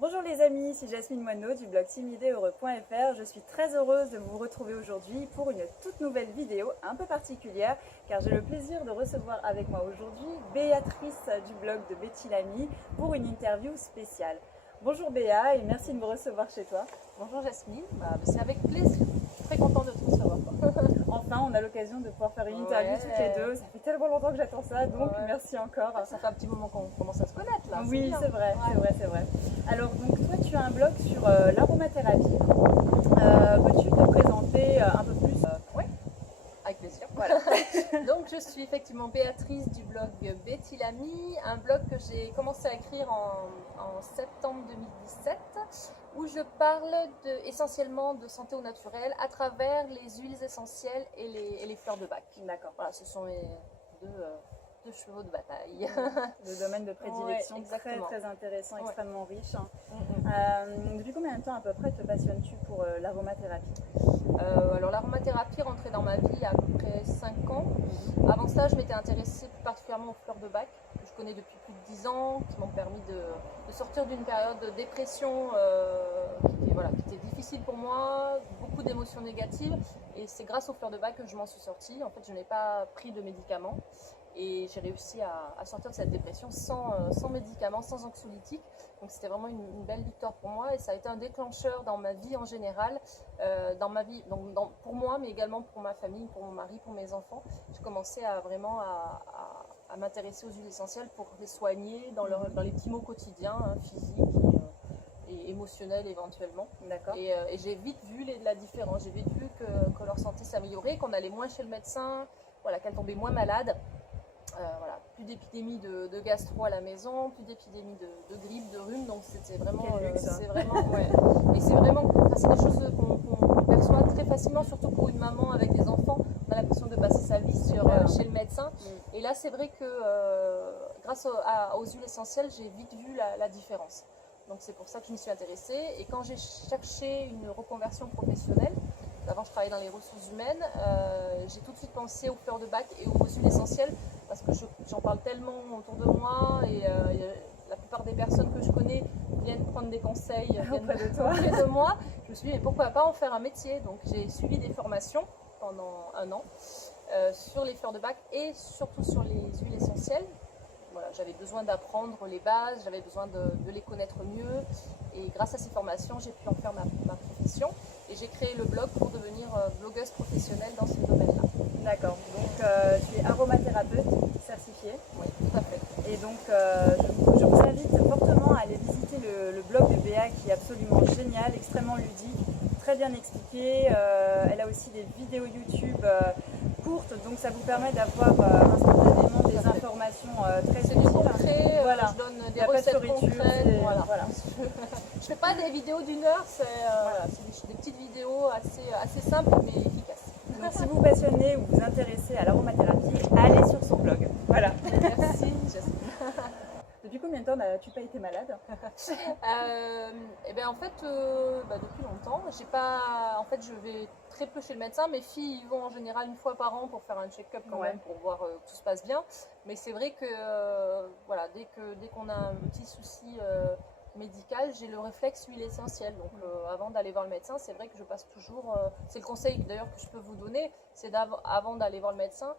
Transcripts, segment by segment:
Bonjour les amis, ici Jasmine Moineau du blog timideheureux.fr. Je suis très heureuse de vous retrouver aujourd'hui pour une toute nouvelle vidéo un peu particulière car j'ai le plaisir de recevoir avec moi aujourd'hui Béatrice du blog de Betty Lamy pour une interview spéciale. Bonjour Béa et merci de me recevoir chez toi. Bonjour Jasmine, c'est avec plaisir, je suis très contente de te recevoir. Enfin, on a l'occasion de pouvoir faire une interview toutes les deux. Ça fait tellement longtemps que j'attends ça, donc merci encore. Ça fait un petit moment qu'on commence à se connaître là. Oui, c'est vrai, c'est vrai. Alors, donc toi, tu as un blog sur l'aromathérapie. Peux-tu te présenter un peu plus Oui, avec plaisir. Voilà. Donc, je suis effectivement Béatrice du blog Betty Lamy, un blog que j'ai commencé à écrire en septembre 2017, où je parle essentiellement de santé au naturel à travers les huiles essentielles et les fleurs de bac. D'accord. Voilà, ce sont mes deux chevaux de bataille. Le domaine de prédilection, très intéressant, extrêmement riche. Depuis combien de temps à peu près te passionnes-tu pour l'aromathérapie? Alors l'aromathérapie rentrait dans ma vie il y a à peu près 5 ans. Avant ça, je m'étais intéressée plus particulièrement aux fleurs de bac, que je connais depuis plus de 10 ans, qui m'ont permis de sortir d'une période de dépression qui était difficile pour moi, beaucoup d'émotions négatives. Et c'est grâce aux fleurs de bac que je m'en suis sortie. En fait, je n'ai pas pris de médicaments. Et j'ai réussi à sortir de cette dépression sans médicaments, sans anxiolytiques. Donc c'était vraiment une belle victoire pour moi et ça a été un déclencheur dans ma vie en général, pour moi mais également pour ma famille, pour mon mari, pour mes enfants. J'ai commencé à m'intéresser aux huiles essentielles pour les soigner dans les petits maux quotidiens, physiques et émotionnels éventuellement. Et j'ai vite vu la différence, j'ai vite vu que leur santé s'améliorait, qu'on allait moins chez le médecin, qu'elles tombaient moins malades. Plus d'épidémies de gastro à la maison, plus d'épidémies de grippe, de rhume, donc c'était vraiment, et c'est vraiment, c'est des choses qu'on perçoit très facilement, surtout pour une maman avec des enfants. On a l'impression de passer sa vie chez le médecin, et là c'est vrai que grâce aux huiles essentielles, j'ai vite vu la différence. Donc c'est pour ça que je m'y suis intéressée, et quand j'ai cherché une reconversion professionnelle, avant je travaillais dans les ressources humaines, j'ai tout de suite pensé aux fleurs de bac et aux huiles essentielles parce que j'en parle tellement autour de moi et la plupart des personnes que je connais viennent prendre des conseils auprès de moi. Je me suis dit mais pourquoi pas en faire un métier, donc j'ai suivi des formations pendant 1 an sur les fleurs de bac et surtout sur les huiles essentielles. Voilà, j'avais besoin d'apprendre les bases, j'avais besoin de les connaître mieux et grâce à ces formations j'ai pu en faire ma profession et j'ai créé le blog pour devenir blogueuse professionnelle dans ce domaine-là. D'accord, donc tu es aromathérapeute certifiée. Oui, tout à fait. Et donc je vous invite fortement à aller visiter le blog de Béa qui est absolument génial, extrêmement ludique, très bien expliqué. Elle a aussi des vidéos YouTube courtes, donc ça vous permet d'avoir instantanément des informations très utiles. C'est du concret, je donne des recettes concrètes. Je ne fais pas des vidéos d'1 heure, c'est des petites vidéos assez simples mais efficaces. Donc si vous passionnez ou vous intéressez à l'aromathérapie, allez sur son blog. Voilà. Merci Jasmine. Depuis combien de temps n'as-tu pas été malade? En fait, depuis longtemps. En fait, je vais très peu chez le médecin. Mes filles y vont en général 1 fois par an pour faire un check-up quand même, pour voir que tout se passe bien. Mais c'est vrai que dès qu'on a un petit souci médical, j'ai le réflexe huile essentielle. Donc avant d'aller voir le médecin, c'est vrai que je passe toujours. C'est le conseil d'ailleurs que je peux vous donner, c'est avant d'aller voir le médecin,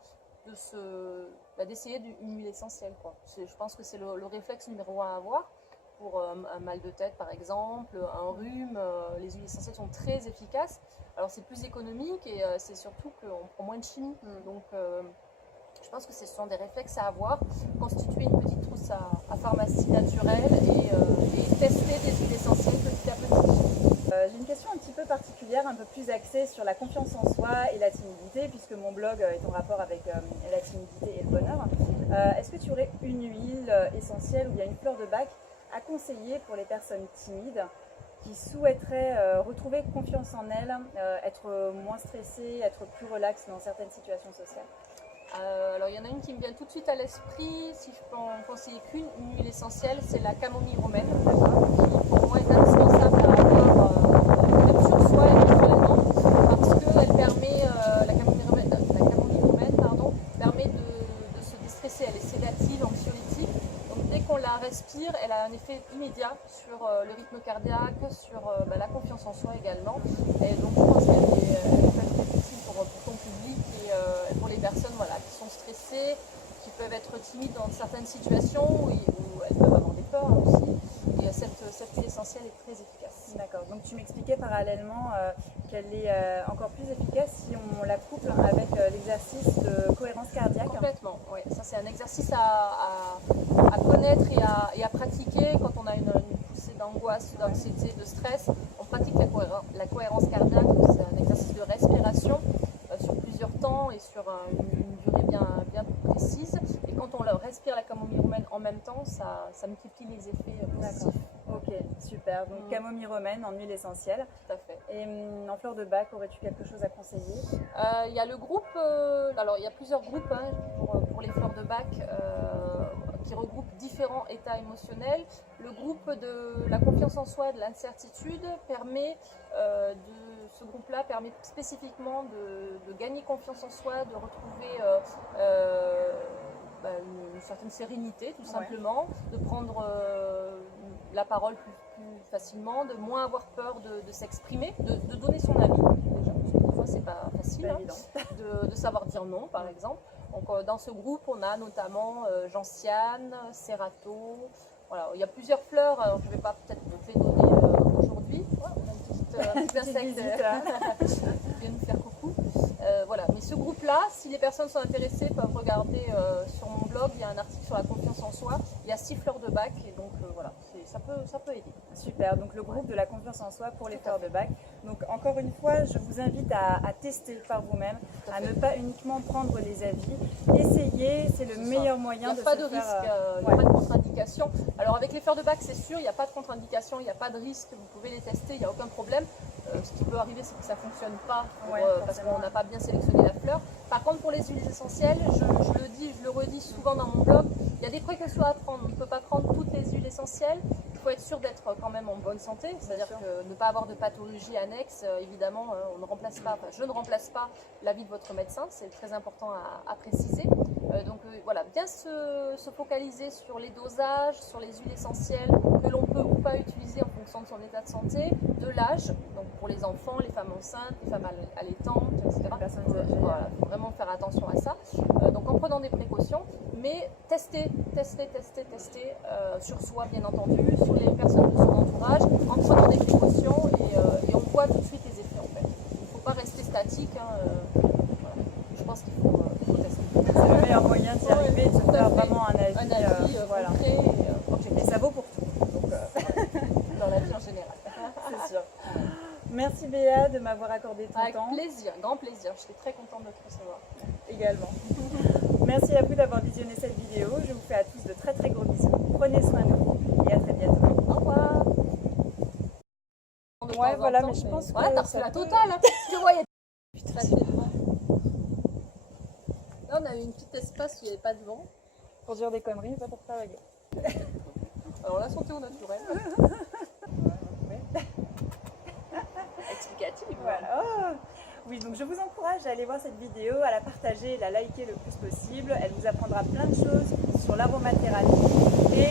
d'essayer une huile essentielle. Je pense que c'est le réflexe numéro 1 à avoir pour un mal de tête par exemple, un rhume. Les huiles essentielles sont très efficaces. Alors c'est plus économique et c'est surtout qu'on prend moins de chimie. Donc je pense que ce sont des réflexes à avoir. Constituer une petite trousse à pharmacie naturelle et tester des huiles essentielles petit à petit. J'ai une question un petit peu particulière, un peu plus axée sur la confiance en soi et la timidité, puisque mon blog est en rapport avec la timidité et le bonheur. Est-ce que tu aurais une huile essentielle ou bien une fleur de bac à conseiller pour les personnes timides qui souhaiteraient retrouver confiance en elles, être moins stressées, être plus relax dans certaines situations sociales? Alors il y en a une qui me vient tout de suite à l'esprit, si je peux en conseiller qu'une, une huile essentielle, c'est la camomille romaine, qui pour moi est indispensable à avoir même sur soi et naturellement, parce qu'elle permet, la camomille romaine permet de se déstresser, elle est sédative, anxiolytique, donc dès qu'on la respire, elle a un effet immédiat sur le rythme cardiaque, sur la confiance en soi également. Et donc je pense qu'elle peut être utile pour ton public et pour les personnes qui sont stressées, qui peuvent être timides dans certaines situations où elles peuvent avoir des peurs aussi. Et cette huile essentielle est très efficace. D'accord, donc tu m'expliquais parallèlement qu'elle est encore plus efficace si on la couple avec l'exercice de cohérence cardiaque. Complètement, oui. Ça c'est un exercice à connaître et à pratiquer quand on a une poussée d'angoisse, d'anxiété, de stress. On pratique la cohérence cardiaque, c'est un exercice de respiration sur plusieurs temps et sur une durée bien précise. Et quand on respire la camomille romaine en même temps, ça multiplie les effets positifs. Ok, super. Donc camomille romaine en huile essentielle. Tout à fait. Et en fleur de bac, aurais-tu quelque chose à conseiller? Il y a le groupe, alors il y a plusieurs groupes pour les fleurs de bac qui regroupent différents états émotionnels. Le groupe de la confiance en soi, de l'incertitude, ce groupe-là permet spécifiquement de gagner confiance en soi, de retrouver une certaine sérénité tout simplement, de prendre la parole plus facilement, de moins avoir peur de s'exprimer, de donner son avis déjà, parce que des fois c'est pas facile, de savoir dire non par exemple. Donc dans ce groupe on a notamment gentiane, cerato, voilà, il y a plusieurs fleurs, alors je ne vais pas peut-être te les donner aujourd'hui. On a un petit insecte qui vient nous faire coucou. Voilà. Mais ce groupe-là, si les personnes sont intéressées, peuvent regarder sur mon blog, il y a un article sur la confiance en soi, il y a 6 fleurs de bac, et donc voilà, ça peut aider. Super, donc le groupe de la confiance en soi pour les fleurs de bac. Donc encore une fois, je vous invite à tester par vous-même, à ne pas uniquement prendre les avis. Essayez, c'est le meilleur moyen de se faire... Il n'y a pas de risque, il n'y a pas de contre-indication. Alors avec les fleurs de bac, c'est sûr, il n'y a pas de contre-indication, il n'y a pas de risque, vous pouvez les tester, il n'y a aucun problème. Ce qui peut arriver, c'est que ça ne fonctionne pas parce qu'on n'a pas bien sélectionné la fleur. Par contre, pour les huiles essentielles, je le dis, je le redis souvent dans mon blog, il y a des précautions à prendre. On ne peut pas prendre toutes les huiles essentielles. Il faut être sûr d'être quand même en bonne santé, c'est-à-dire que ne pas avoir de pathologie annexe, évidemment, on ne remplace pas, je ne remplace pas l'avis de votre médecin, c'est très important à préciser. Donc voilà, bien se focaliser sur les dosages, sur les huiles essentielles que l'on peut ou pas utiliser en fonction de son état de santé, de l'âge, donc pour les enfants, les femmes enceintes, les femmes allaitantes, etc. Les personnes âgées. Voilà, il faut vraiment faire attention à ça. Donc en prenant des précautions, mais tester sur soi bien entendu, sur les personnes de son entourage, en prenant des précautions et on voit tout de suite les effets en fait. Il ne faut pas rester statique, voilà. Je pense qu'il faut tester. C'est le meilleur moyen d'y arriver, de se faire vraiment un avis voilà. Et ça vaut pour tout. Donc, dans la vie en général. C'est sûr. Merci Béa de m'avoir accordé ton temps. Avec plaisir, grand plaisir. Je suis très contente de te recevoir. Également. Merci à vous d'avoir visionné cette vidéo. Je vous fais à tous de très très gros bisous. Prenez soin de vous et à très bientôt. Au revoir. Ouais, voilà, mais je pense que t'as reçu la totale. Hein. Tu vois, là, on a eu une petite espace où il n'y avait pas de vent. Pour dire des conneries, pas pour travailler. Alors la santé au naturel. Explicative. Voilà. Oh. Oui, donc je vous encourage à aller voir cette vidéo, à la partager, la liker le plus possible. Elle vous apprendra plein de choses sur l'aromathérapie et